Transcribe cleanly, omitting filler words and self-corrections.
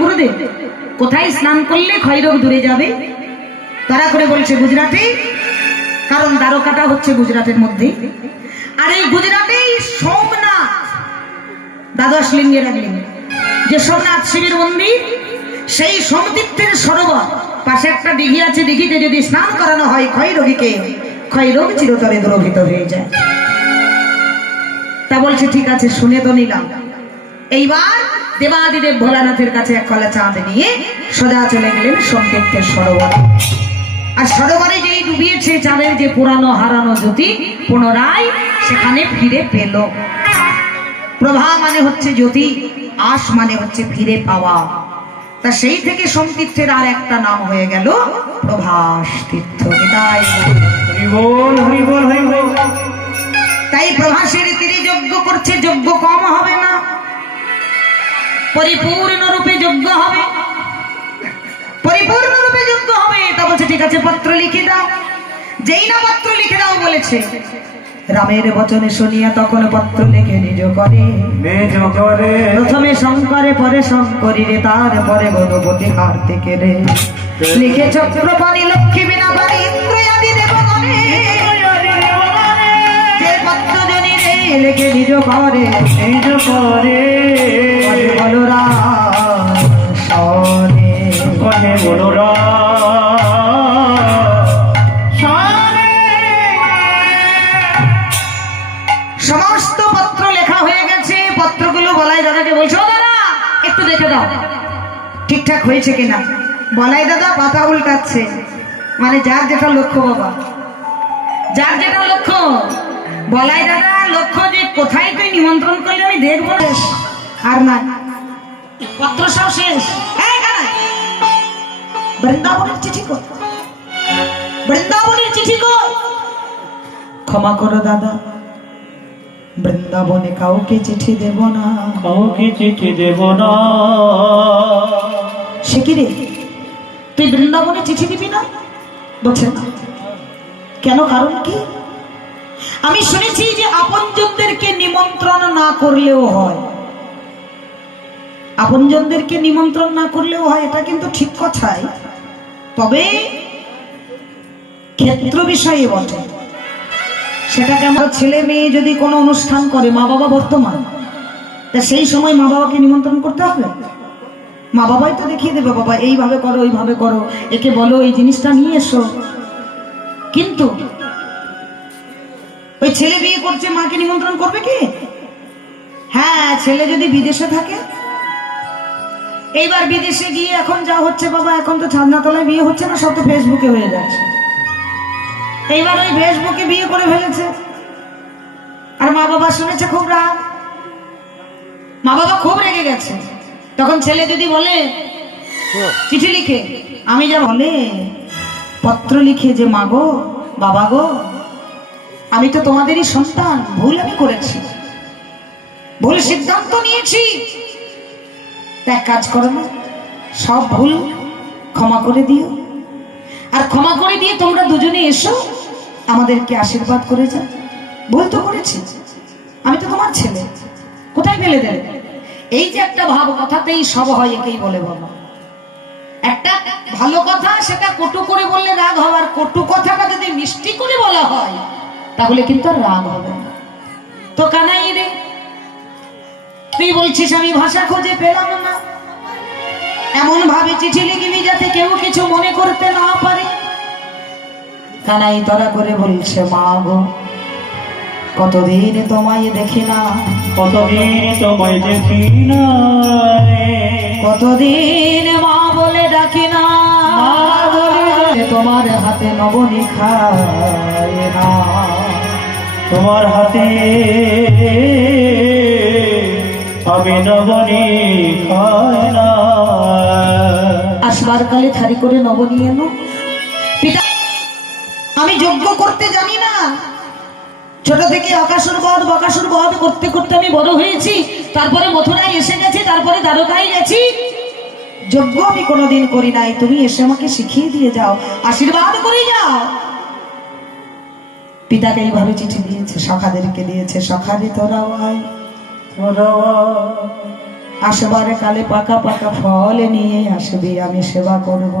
গুরুদেব কোথায় স্নান করলে ক্ষয়রোগ দূরে যাবে? তারা করে বলছে গুজরাটে, কারণ দ্বারকাটা হচ্ছে গুজরাটের মধ্যে। আর এই গুজরাটেই সোমনাথ, দ্বাদশ লিঙ্গের এক লিঙ্গ, যে সোমনাথ শিবের মন্দির, সেই সোমতীর্থের সরোবর পাশে একটা দিঘি আছে। দিঘিতে যদি স্নান করানো হয় ক্ষয়রোগীকে, ক্ষয়রোগ চিরতরে দ্রবীত হয়ে যায়। তা বলছে ঠিক আছে, শুনে তো নিলাম। এইবার দেবাদিদেব ভোলানাথের কাছে এক কলা চাঁদ নিয়ে সোজা চলে গেলেন সোমতীর্থের সরোবরে। আর সরোবরে যেই ডুবিয়েছে চাঁদের যে পুরানো হারানো জ্যোতি পুনরায় সেখানে ফিরে পেল। প্রভা মানে হচ্ছে জ্যোতি, আশ মানে হচ্ছে ফিরে পাওয়া। তা সেই থেকে সোমতীর্থের আর একটা নাম হয়ে গেল প্রভাস তীর্থ। তাই প্রভাসের তীরে যজ্ঞ করছে, যজ্ঞ কম হবে না, পরিপূর্ণ রূপে যজ্ঞ হবে, পরিপূর্ণ রূপে যজ্ঞ হবে। তা বলছে ঠিক আছে, পত্র লিখে দাও। যেই না পত্র লিখে দাও বলেছে, রামের বচনে শুনিয়া তখন পত্র লিখে নিজ করে। প্রথমে শঙ্করে, পরে শঙ্করী রে, তারপরে গণপতি কার্তিকে রে। লিখে চক্রপাণি, লক্ষ্মী বিনা পানি, ইন্দ্র আদি দেবগণে। যে পত্র জনি রে লিখে নিজ করে, নিজ করে বলরাম শনে, সমস্ত পত্র লেখা হয়ে গেছে। পত্রগুলো বলাই দাদাকে বলছো, দাদা একটু দেখে দাও ঠিকঠাক হয়েছে কিনা। বলাই দাদা পাতা উল্টাচ্ছে, মানে যার যেটা লক্ষ্য, বাবা যার যেটা লক্ষ্য। বলাই দাদা লক্ষ্য যে কোথায় তুই নিমন্ত্রণ করলে আমি দেখবো না, আর না পত্র সব শেষ। বৃন্দাবনের চিঠি কর, বৃন্দাবনের চিঠি কর। ক্ষমা করো দাদা, বৃন্দাবনে কাউকে চিঠি দেব না, কাউকে চিঠি দেব না। সে কি রে, তুই বৃন্দাবনে চিঠি দিবি না? বলছে না। কেন, কারণ কি? আমি শুনেছি যে আপনজনদেরকে নিমন্ত্রণ না করলেও হয়, আপনজনদেরকে নিমন্ত্রণ না করলেও হয়, এটা কিন্তু ঠিক কথাই, তবে ক্ষেত্র বিষয়ে বটে। সেটাকে আমার ছেলে মেয়ে যদি কোনো অনুষ্ঠান করে, মা বাবা বর্তমান, তা সেই সময় মা বাবাকে নিমন্ত্রণ করতে হবে। মা বাবাই তো দেখিয়ে দেবে, বাবা এইভাবে করো, ওইভাবে করো, একে বলো এই জিনিসটা নিয়ে এসো। কিন্তু ওই ছেলে বিয়ে করছে, মাকে নিমন্ত্রণ করবে কি? হ্যাঁ, ছেলে যদি বিদেশে থাকে, এইবার বিদেশে গিয়ে এখন যা হচ্ছে বাবা, এখন তো ছাদনাতলায় বিয়ে হচ্ছে না, সব তো ফেসবুকে হয়ে যাচ্ছে। এইবার ওই ফেসবুকে বিয়ে করে ফেলেছে, আর মা বাবা শুনেছে খুব রাগ, মা বাবা খুব রেগে গেছে। তখন ছেলে যদি বলে চিঠি লিখে, আমি যা বলে পত্র লিখে যে মা গো, বাবা গো, আমি তো তোমাদেরই সন্তান, ভুল আমি করেছি, ভুল সিদ্ধান্ত নিয়েছি, এক কাজ করো না, সব ভুল ক্ষমা করে দিও, আর ক্ষমা করে দিয়ে তোমরা দুজনে এসো, আমাদেরকে আশীর্বাদ করে যাও। ভুল তো করেছি, আমি তো তোমার ছেলে, কোথায় ফেলে দেবে? এই যে একটা ভাব, কথাতেই সব হয়, একেই বলে বাবা। একটা ভালো কথা সেটা কটু করে বললে রাগ হবে, আর কটু কথাটা যদি মিষ্টি করে বলা হয় তাহলে কিন্তু আর রাগ হবে না। তো কানাই রে, তুই বলছিস আমি ভাষা খুঁজে পেলাম না, এমন ভাবে চিঠি লিখবি যাতে কেউ কিছু মনে করতে না পারে। কানাই তরা করে বলছে, মা গো, কতদিন তোমায় দেখি না, কতদিন তোমায় দেখি না, কতদিন মা বলে ডাকি না, তোমার হাতে নবনী খায় না, তোমার হাতে আমি নবনী খায় না। আসবার কালে থারি করে নবনী এনো। পিতা, আমি যজ্ঞ করতে জানি না, ছোট থেকে অকাসুর বধ বকাসুর বধ করতে করতে আমি বড় হয়েছি, তারপরে মথুরায় এসে গেছি, তারপরে দ্বারকায় গেছি, যজ্ঞ আমি কোনোদিন করি নাই, তুমি এসে আমাকে শিখিয়ে দিয়ে যাও, আশীর্বাদ করে যাও। পিতাকে এইভাবে চিঠি দিয়েছে, সখাদেরকে দিয়েছে, সখারে তোরাও আয়, আসবারে কালে পাকা পাকা ফল নিয়ে আসবি, আমি সেবা করব।